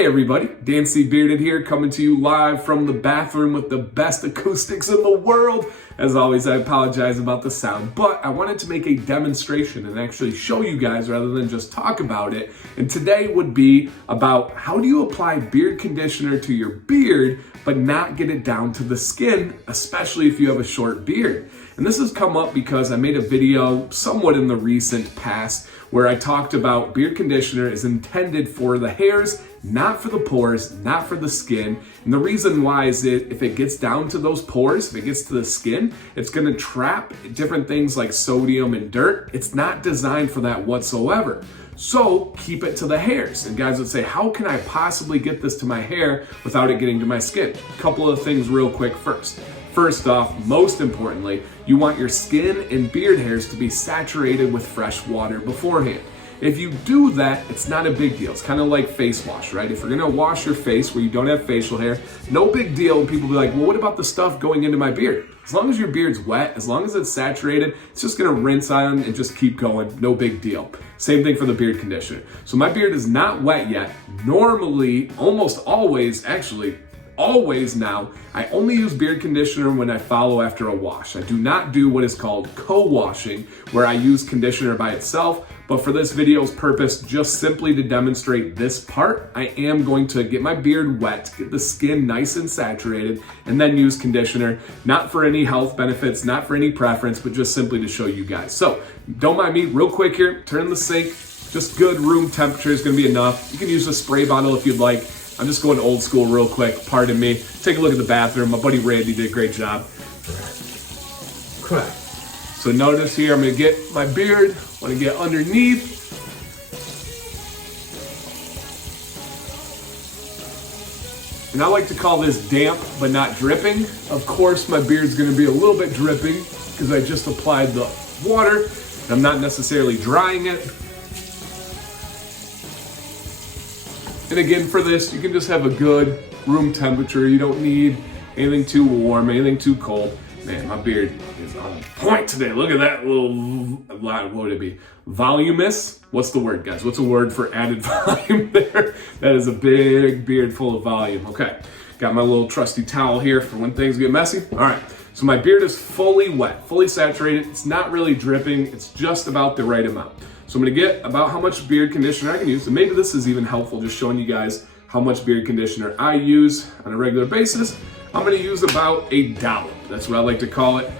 Hey everybody, Dan C. Bearded here, coming to you live from the bathroom with the best acoustics in the world. As always, I apologize about the sound, but I wanted to make a demonstration and actually show you guys rather than just talk about it. And today would be about how do you apply beard conditioner to your beard, but not get it down to the skin, especially if you have a short beard. And this has come up because I made a video somewhat in the recent past where I talked about beard conditioner is intended for the hairs, not for the pores, not for the skin. And the reason why is that if it gets down to those pores, if it gets to the skin, it's gonna trap different things like sodium and dirt. It's not designed for that whatsoever. So keep it to the hairs. And guys would say, how can I possibly get this to my hair without it getting to my skin? A couple of things real quick first. First off, most importantly, you want your skin and beard hairs to be saturated with fresh water beforehand. If you do that, it's not a big deal. It's kind of like face wash, right? If you're gonna wash your face where you don't have facial hair, no big deal. And people be like, well, what about the stuff going into my beard? As long as your beard's wet, as long as it's saturated, it's just gonna rinse on and just keep going, no big deal. Same thing for the beard conditioner. So my beard is not wet yet. Normally, almost always, actually, always now, I only use beard conditioner when I follow after a wash. I do not do what is called co-washing, where I use conditioner by itself. But for this video's purpose, just simply to demonstrate this part, I am going to get my beard wet, get the skin nice and saturated, and then use conditioner, not for any health benefits, not for any preference, but just simply to show you guys. So don't mind me, real quick here, turn the sink, just good room temperature is gonna be enough. You can use a spray bottle if you'd like. I'm just going old school real quick, pardon me. Take a look at the bathroom. My buddy Randy did a great job. Okay. So notice here, I'm gonna get my beard, I'm gonna get underneath. And I like to call this damp, but not dripping. Of course, my beard's gonna be a little bit dripping because I just applied the water. And I'm not necessarily drying it. And again, for this, you can just have a good room temperature. You don't need anything too warm, anything too cold. Man, my beard is on point today. Look at that little, what would it be? Voluminous? What's the word, guys? What's a word for added volume there? That is a big beard full of volume. Okay, got my little trusty towel here for when things get messy. All right, so my beard is fully wet, fully saturated. It's not really dripping. It's just about the right amount. So I'm gonna get about how much beard conditioner I can use. And maybe this is even helpful, just showing you guys how much beard conditioner I use on a regular basis. I'm gonna use about a dollop. That's what I like to call it.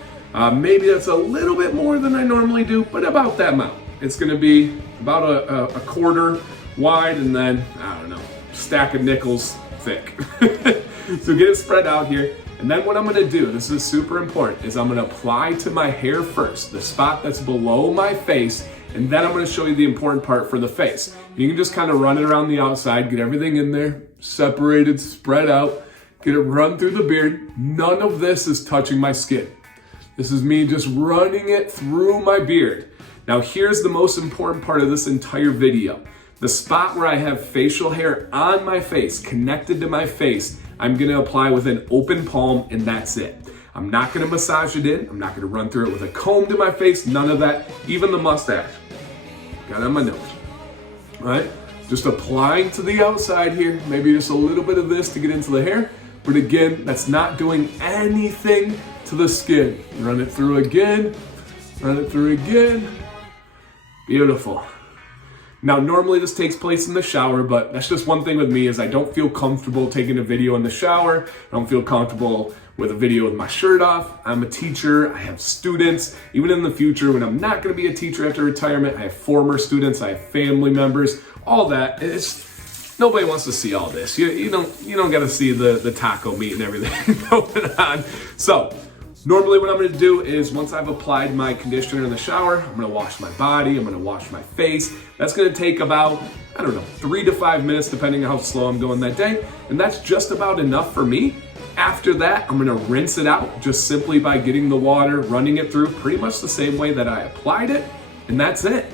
Maybe that's a little bit more than I normally do, but about that amount. It's gonna be about a quarter wide and then, I don't know, stack of nickels thick. So get it spread out here. And then what I'm gonna do, this is super important, is I'm gonna apply to my hair first, the spot that's below my face, and then I'm gonna show you the important part for the face. You can just kind of run it around the outside, get everything in there, separated, spread out, get it run through the beard. None of this is touching my skin. This is me just running it through my beard. Now here's the most important part of this entire video. The spot where I have facial hair on my face, connected to my face, I'm gonna apply with an open palm and that's it. I'm not gonna massage it in. I'm not gonna run through it with a comb to my face, none of that. Even the mustache, got it on my nose, all right? Just applying to the outside here, maybe just a little bit of this to get into the hair. But again, that's not doing anything to the skin. Run it through again, run it through again. Beautiful. Now, normally this takes place in the shower, but that's just one thing with me is I don't feel comfortable taking a video in the shower. I don't feel comfortable with a video with my shirt off. I'm a teacher, I have students. Even in the future, when I'm not gonna be a teacher after retirement, I have former students, I have family members, all that. Nobody wants to see all this. You don't gotta see the taco meat and everything going on. So, normally what I'm gonna do is once I've applied my conditioner in the shower, I'm gonna wash my body, I'm gonna wash my face. That's gonna take about, I don't know, 3 to 5 minutes depending on how slow I'm going that day. And that's just about enough for me. After that, I'm gonna rinse it out just simply by getting the water, running it through pretty much the same way that I applied it, and that's it.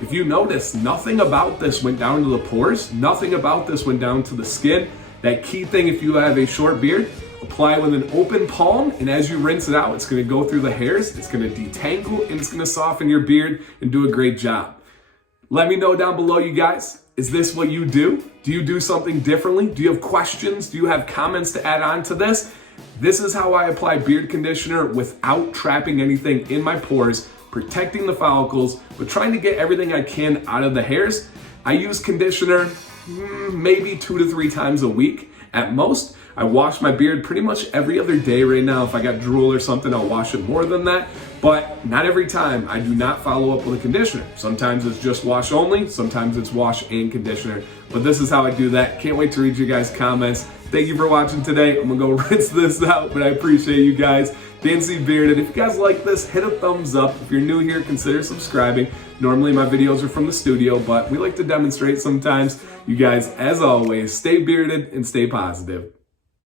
If you notice, nothing about this went down to the pores, nothing about this went down to the skin. That key thing, if you have a short beard, apply with an open palm, and as you rinse it out, it's gonna go through the hairs, it's gonna detangle, and it's gonna soften your beard and do a great job. Let me know down below, you guys. Is this what you do? Do you do something differently? Do you have questions? Do you have comments to add on to this? This is how I apply beard conditioner without trapping anything in my pores, protecting the follicles, but trying to get everything I can out of the hairs. I use conditioner maybe 2 to 3 times a week at most. I wash my beard pretty much every other day right now. If I got drool or something, I'll wash it more than that, but not every time. I do not follow up with a conditioner. Sometimes it's just wash only, sometimes it's wash and conditioner, but this is how I do that. Can't wait to read your guys' comments. Thank you for watching today. I'm gonna go rinse this out, but I appreciate you guys. Dancy Bearded. If you guys like this, hit a thumbs up. If you're new here, consider subscribing. Normally my videos are from the studio, but we like to demonstrate sometimes. You guys, as always, stay bearded and stay positive.